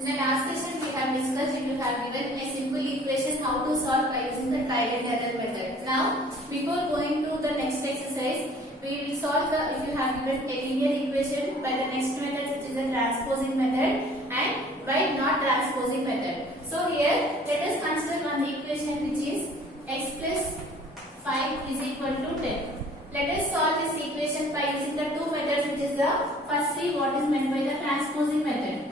In the last session, we have discussed, you have given a simple equation how to solve by using the trial and error method. Now, before going to the next exercise, we will solve the, if you have given a linear equation by the next method, which is the transposing method, and by not transposing method. So here, let us consider one equation which is x plus 5 is equal to 10. Let us solve this equation by using the two methods, which is the firstly what is meant by the transposing method.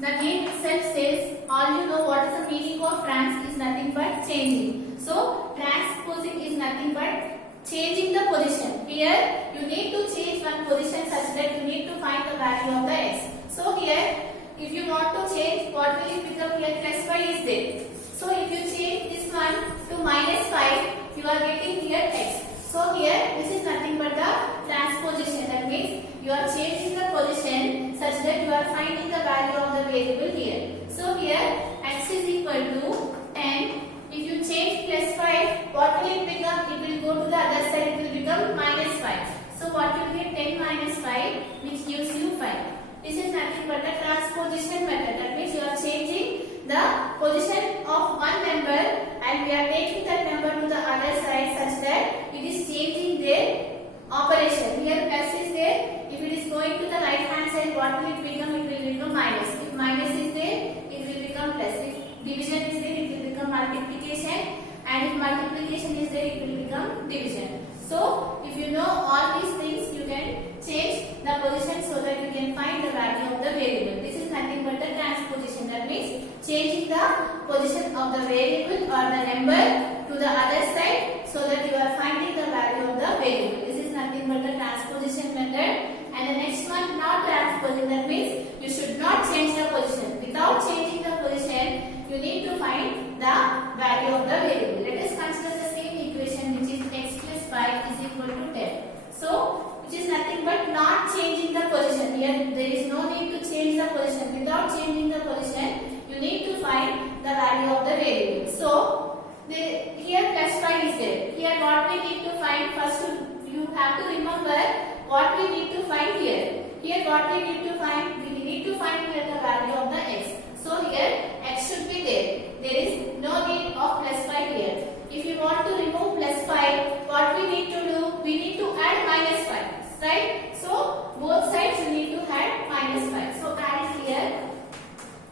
The name itself says, all you know what is the meaning of trans is nothing but changing. So transposing is nothing but changing the position. Here you need to change one position such that you need to find the value of the x. So here if you want to change, what will it become? Here plus 5 is there. So if you change this one to minus 5, you are getting here x. So here this is nothing but the transposition. That means you are changing the position such that you are finding the value of the variable here. So here x is equal to 10. If you change plus 5, what will it become? It will go to the other side, it will become minus 5. So what you get? 10 minus 5, which gives you 5. This is nothing but the transposition method. That means you are changing the position of one number and we are taking that number to the other side such that it is changing their operation. Here plus is there. If it is going to the right hand side, what will it become? It will become minus. If minus is there, it will become plus. If division is there, it will become multiplication. And if multiplication is there, it will become division. So, if you know all these things, you can change the position so that you can find the value of the variable. This is nothing but the transposition. That means changing the position of the variable or the number to the other side so that you are finding the value of the variable. This is nothing but the transposition method. And the next one, not transposing. That means you should not change the position. Without changing the position, you need to find the value of the variable. Let us consider the same equation, which is x plus 5 is equal to 10. So, which is nothing but not changing the position. Here there is no need to change the position. Without changing the position, you need to find the value of the variable. So, here plus 5 is there. Here what we need to find? First you have to remember what we need to find here. Here what we need to find? We need to find here the value of the x. So here x should be there. There is no need of plus 5 here. If you want to remove plus 5, what we need to do? We need to add minus 5. Right? So both sides you need to add minus 5. So add here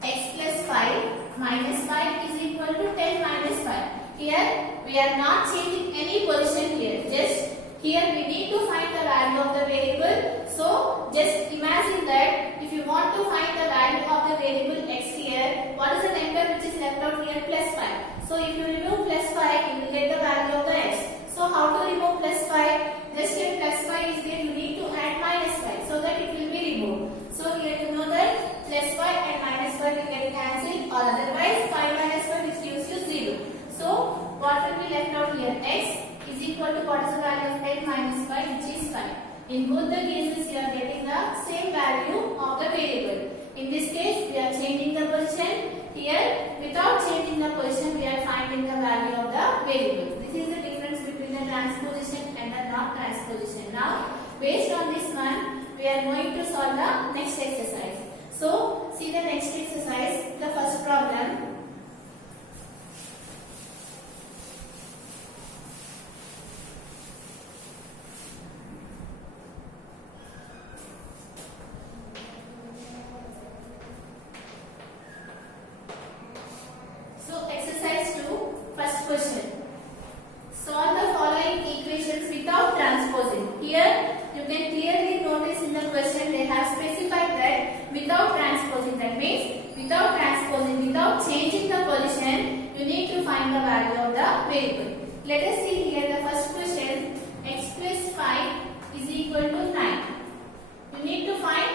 x plus 5 minus 5 is equal to 10 minus 5. Here we are not changing any position here. Just here we need to find the value of the variable. So just imagine that if you want to find the value of the variable x here, what is the number which is left out here? Plus 5. So if you remove plus 5, you will get the value of the x. So how to remove plus 5? Just here plus 5 is there, you need to add minus 5 so that it will be removed. So here you know that plus 5 and minus 5 will get cancelled, or otherwise 5 minus 5 which gives you 0. So what will be left out here? X is equal to what is the value of 10 minus 5, which is 5. In both the cases, you are getting the same value of the variable. In this case, we are changing the position. Here, without changing the position, we are finding the value of the variable. This is the difference between the transposition and the not transposition. Now, based on this one, we are going to solve the next exercise. So, see the next exercise, the first problem. Question. Solve the following equations without transposing. Here you can clearly notice in the question they have specified that without transposing. That means without transposing, without changing the position, you need to find the value of the variable. Let us see here the first question. X plus 5 is equal to 9. You need to find,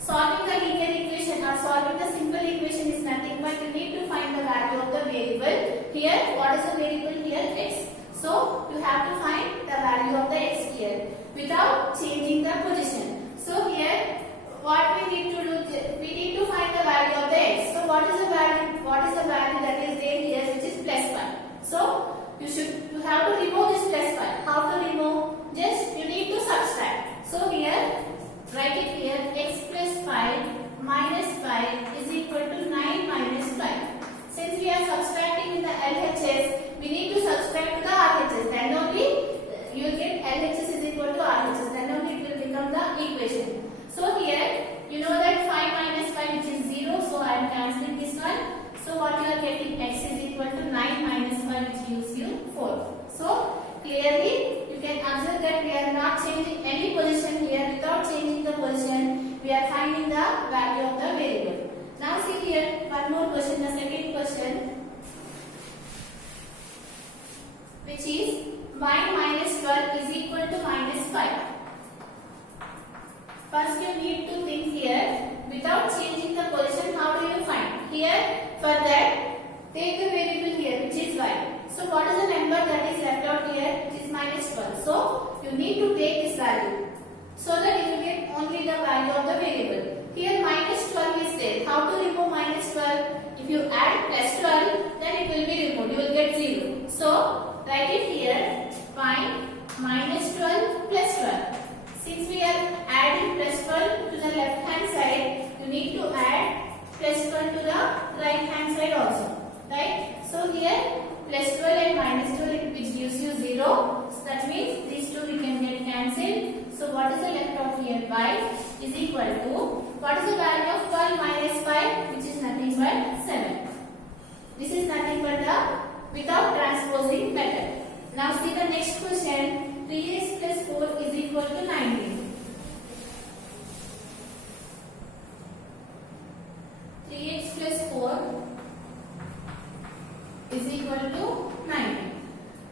solving the linear equation or solving the simple equation is nothing but you need to find the value of the variable. Here, what is the variable here? X. So, you have to find the value of the x here without changing the position. So, here, what we need to do? We need to find the value of the x. So, what is the value? What is the value that is there here, which is plus 5? So, you have to remove this plus 5. How to remove? Just you need to subtract. So, here So what you are getting, x is equal to 9 minus 5, which gives you 4. So clearly you can observe that we are not changing any position here. Without changing the position, we are finding the value of the variable. Now see here one more question, the second question, which is y minus 12 is equal to minus 5. First you need to think here, without changing the position, how do you find? Here, for that, take the variable here, which is y. So what is the number that is left out here, which is minus 12. So you need to take this value, so that you will get only the value of the variable. Here minus 12 is there. How to remove minus 12? If you add plus 12, then it will be removed. You will get 0. So write it here, find minus 12 plus 12. Since we are adding plus 12 to the left hand side, you need to add plus 12 to the right hand side also. Right? So here plus 12 and minus 12, which gives you 0. So that means these two we can get cancelled. So what is the left out here? Y is equal to, what is the value of 12 minus 5, which is nothing but 7. This is nothing but the without transposing method. Now see the next question. 3x plus 4 is equal to 19. 3x plus 4 is equal to 19.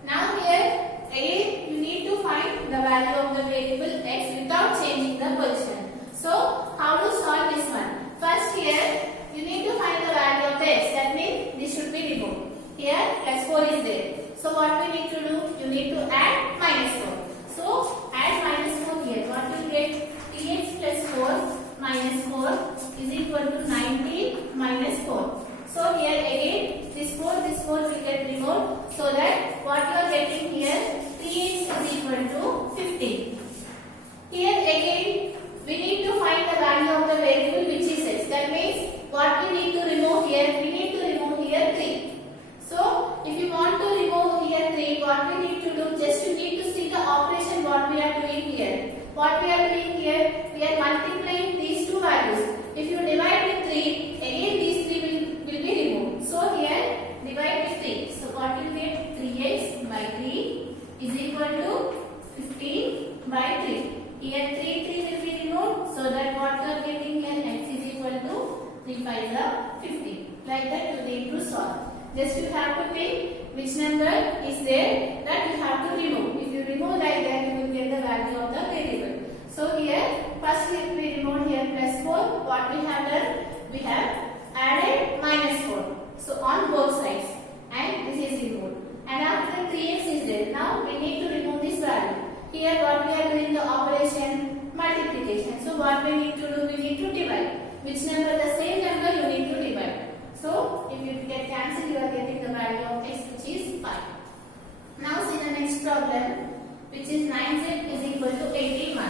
Now here again you need to find the value of the variable x without changing the position. So how to solve this one? First here you need to find the value of the x. That means this should be removed. Here plus 4 is there. So what we need to do? You need to add minus 4. So add minus 4 here. What will get? 3x plus 4 minus 4 is equal to 19 minus 4. So here again this 4 will get removed. So that what you are getting here, 3x is equal to 15. Here again we need to find the value of the variable, which is x. That means what we need to remove here? We need to remove here 3. So if you want to remove here 3, what we need to do? Just you need to see the operation what we are doing here. What we are doing here? We are multiplying these two values. If you divide with 3, again these 3 will be removed. So here divide with 3. So what you get? 3x by 3 is equal to 15 by 3. Here 3 will be removed. So that what you are getting here, x is equal to 3 5 is 50. Like that you need to solve. Just you have to pick which number is there that you have to remove. If you remove like that, you will get the value of the variable. So here, first if we remove here plus 4, what we have done? We have added minus 4. So on both sides, and this is removed. And after 3x is there. Now we need to remove this value. Here what we are doing, the operation multiplication. So what we need to do? We need to divide. Which number? The same number you need to divide. So if you get cancelled, you are getting the value of x, which is 5. Now see the next problem, which is 9z is equal to 81.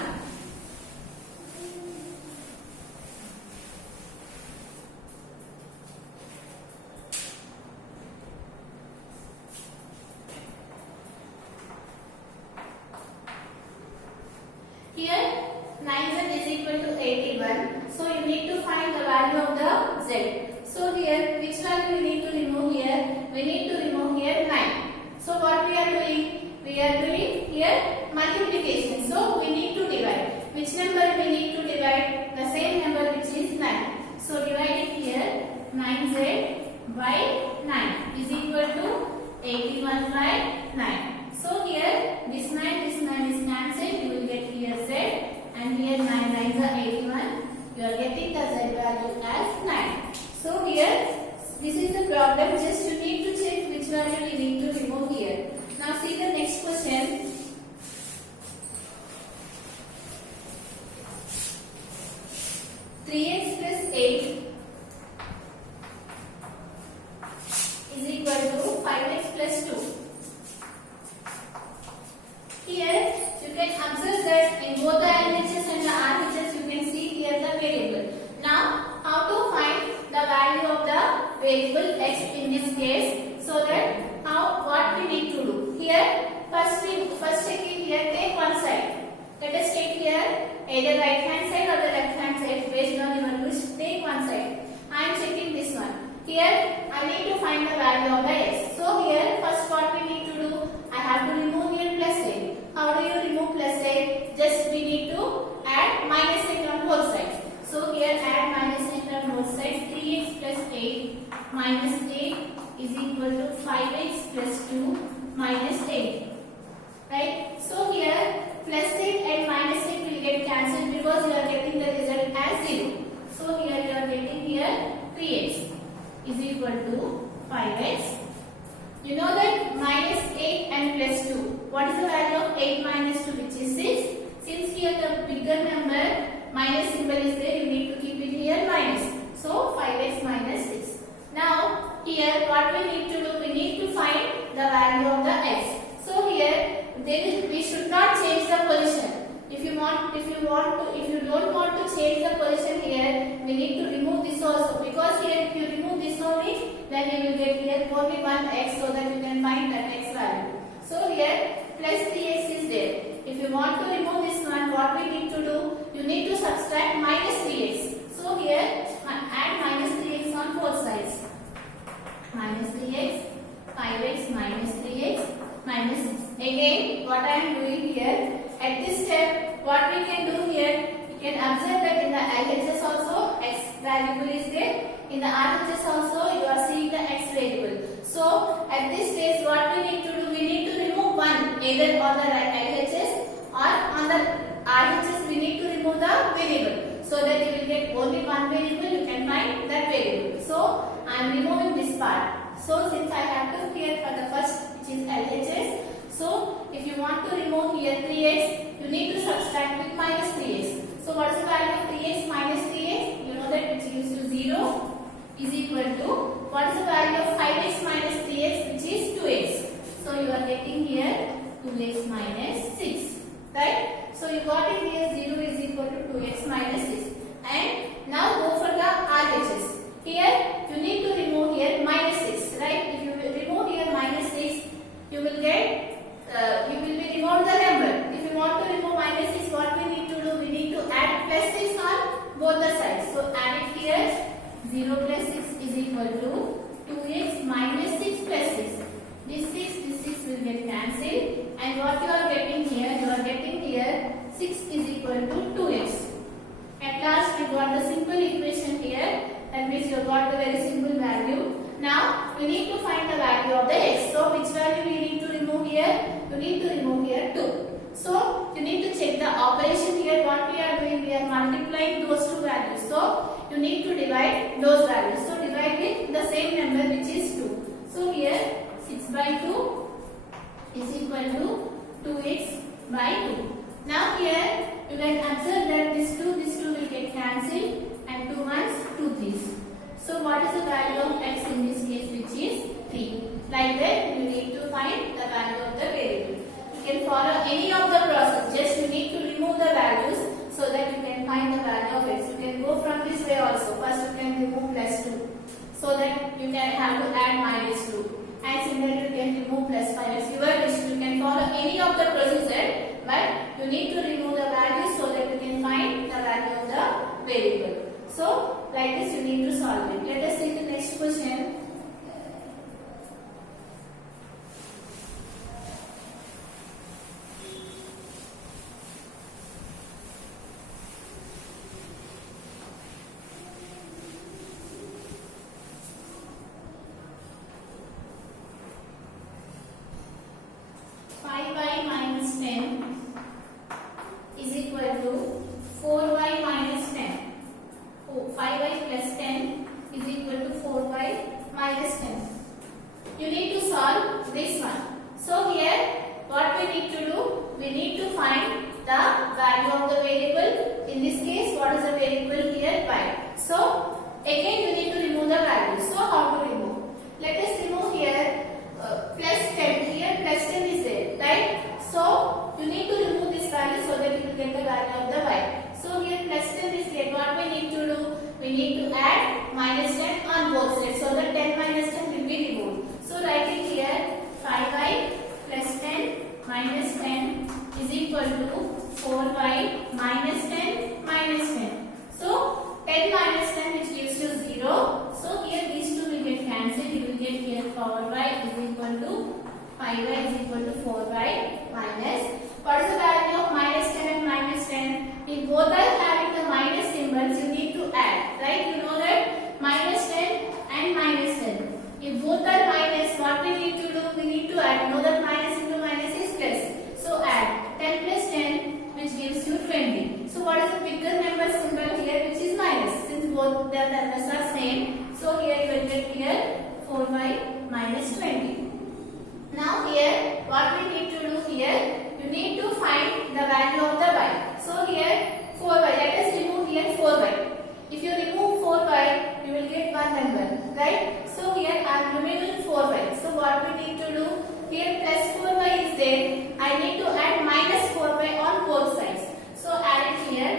Here 9z is equal to 81. So you need to find the value of the z. So here, which value we need to remove here? We need to remove here 9. So what we are doing? We are doing here multiplication. So we need to divide. Which number we need to divide? The same number, which is 9. So divide it here. 9z by 9 is equal to 81 by 9. So here this 9 is cancelled. You will get here z, and here 9 9s are 81. You are getting the z value as 9. So here, this is the problem. Just you need to check which value you need to remove here. Now see the next question. (3x plus 8) is equal to 5x plus 2. Here you can observe that in both the LHS and the RHS you can see here the variable. Now how to find the value of the variable x in this case? So that what we need to do here, first checking here, take one side. Let us take here either right hand side or the left hand side based on your wish. Take one side. I am checking this one. Here I I need to find the value of the x. So here first what we need to do, I have to remove here plus 8. How do you remove plus 8? Just we need to add minus 8 on both sides. So here add minus 8 on both sides. 3x plus 8 minus 8 is equal to 5x plus 2 minus 8. Right? So here plus 8 and minus 8 will get cancelled because you are getting the result as 0. So here you are getting here 3x is equal to 5x. You know that minus 8 and plus 2. What is the value of 8 minus 2, which is 6? Since here the bigger number minus symbol is there, you need to keep it here minus. So 5x minus 6. Now here what we need to do, we need to find the value of the x. So here we should not change the position. If you don't want to change the position here, we need to remove this also, because here if you remove this only, then you will get here only one x, so that you can find that x value. So here plus 3x is there. If you want to remove this one, what we need to do, you need to subtract minus 3x. So here add minus 3x on both sides. Minus 3x, 5x minus 3x minus 6. Again, what I am doing here, at this step, what we can do here, you can observe that in the LHS also x variable is there. In the RHS also you are seeing the x variable. So at this stage, what we need to do, we need to remove one, either on the LHS or on the RHS we need to remove the variable, so that you will get only one variable, you can find that variable. So I am removing this part. So since I have to here for the first, which is LHS, so if you want to remove here 3x, you need to subtract with minus 3x. So what is the value of 3x minus 3x? You know that which gives you 0 is equal to, what is the value of 5x minus 3x, which is 2x. So you are getting here 2x minus 6. Right? So you got it here, 0 is equal to 2x minus 6. And now go for the RHS. Here you need to remove here minus 6. Right? If you will remove here minus 6, you will get you will be remove the number. If you want to remove minus 6, what we need to do? We need to add plus 6 on both the sides. So add it here. 0 plus 6 is equal to 2x minus 6 plus 6. This 6 will get cancelled. And what you are getting here? You are getting here 6 is equal to 2x. At last we got the simple equation here. That means you got the very simple value. Now we need to find the value of the x. So which value we need to remove here? You need to remove here 2. So you need to check the operation here. What we are doing, we are multiplying those two values. So you need to divide those values. So divide with the same number, which is 2. So here 6 by 2 is equal to 2x by 2. Now here you can observe that this 2 will get cancelled, and 2 ones 2 3s. So what is the value of x in this case, which is 3. Like that you need to find the value of the variable. You can follow any of the process, just you need to remove the values so that you can find the value of x. You can go from this way also. First you can remove plus 2, so that you can have to add minus 2. And similarly you can remove plus 5x. You can follow any of the procedure, but you need to remove the values so that you can find the value of the variable. So like this you need to solve it. Let us take the next question. You need to solve this one. So here what we need to do, we need to find the value of the variable. In this case, what is the variable here? Y. So again you need to remove the value. So how to remove? Let us remove here plus 10. Here plus 10 is there, right? So you need to remove this value so that you will get the value of the y. So here plus 10 is there. What we need to do? We need to add minus 10 on both sides, so that 10 minus 10 will be removed. So write it here, 5y plus 10 minus 10 is equal to 4y minus 10 minus 10. So 10 minus 10, which gives you 0, right? You know that minus 10 and minus 10. If both are minus, what we need to do? We need to add. You know that minus into minus is plus. So add 10 plus 10, which gives you 20. So what is the bigger number symbol here, which is minus? Since both the numbers are same, so here you will get here 4y minus 20. Now here, what we need to do here, you need to find the value of the y. So here 4y, let us remove here 4y. If you remove 4y, you will get one number, right? So here I am removing 4y. So what we need to do, here plus 4y is there. I need to add minus 4y on both sides. So add it here,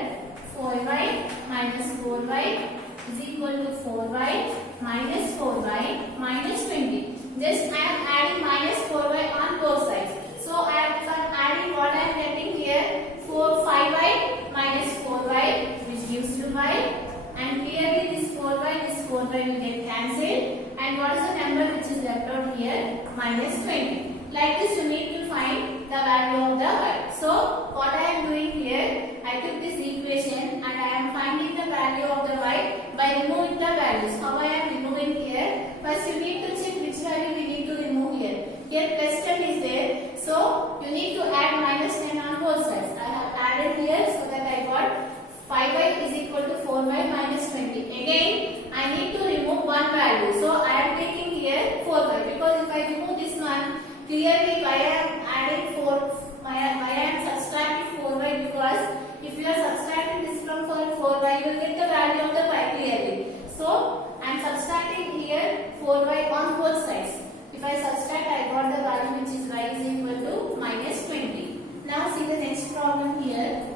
4y minus 4y is equal to 4y minus 4y minus 20. Just I am adding minus 4y on both sides. So if I am adding, what I am getting here, 5y minus 4y, which gives you y. And here this 4y will get cancelled. And what is the number which is left out here? Minus 20. Like this, you need to find the value of the y. So what I am doing here, I took this equation and I am finding the value of the y by removing the values. How I am removing here? First you need to check which value we need to remove here. Here plus 10 is there. So you need to add minus 10 on both sides. I have added here so that I got 5y is equal to 4y minus 20. Again, I need to remove one value. So I am taking here 4y, because if I remove this one, clearly why I am adding 4, why I am subtracting 4y, because if you are subtracting this from 4y, you will get the value of the y clearly. So I am subtracting here 4y on both sides. If I subtract, I got the value which is y is equal to minus 20. Now see the next problem here.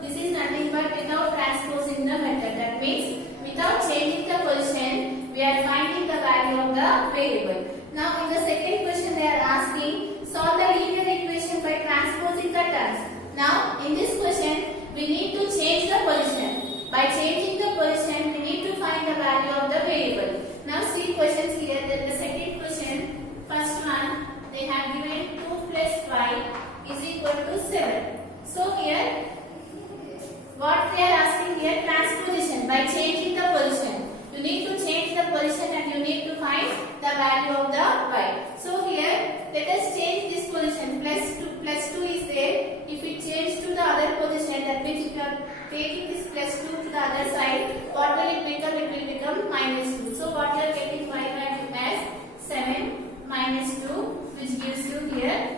This is nothing but without transposing the method. That means without changing the position, we are finding the value of the variable. Now in the second question they are asking, solve the linear equation by transposing the terms. Now in this question, we need to change the position. By changing the position, we need to find the value of the variable. Now see questions here. The second question, first one, they have given 2 plus y is equal to 7. So here, what they are asking here, transposition by changing the position. You need to change the position and you need to find the value of the y. So here, let us change this position. Plus 2 is there. If we change to the other position, that means if you are taking this plus 2 to the other side, what will it become? It will become minus 2. So what you are getting y value as 7 minus 2, which gives you here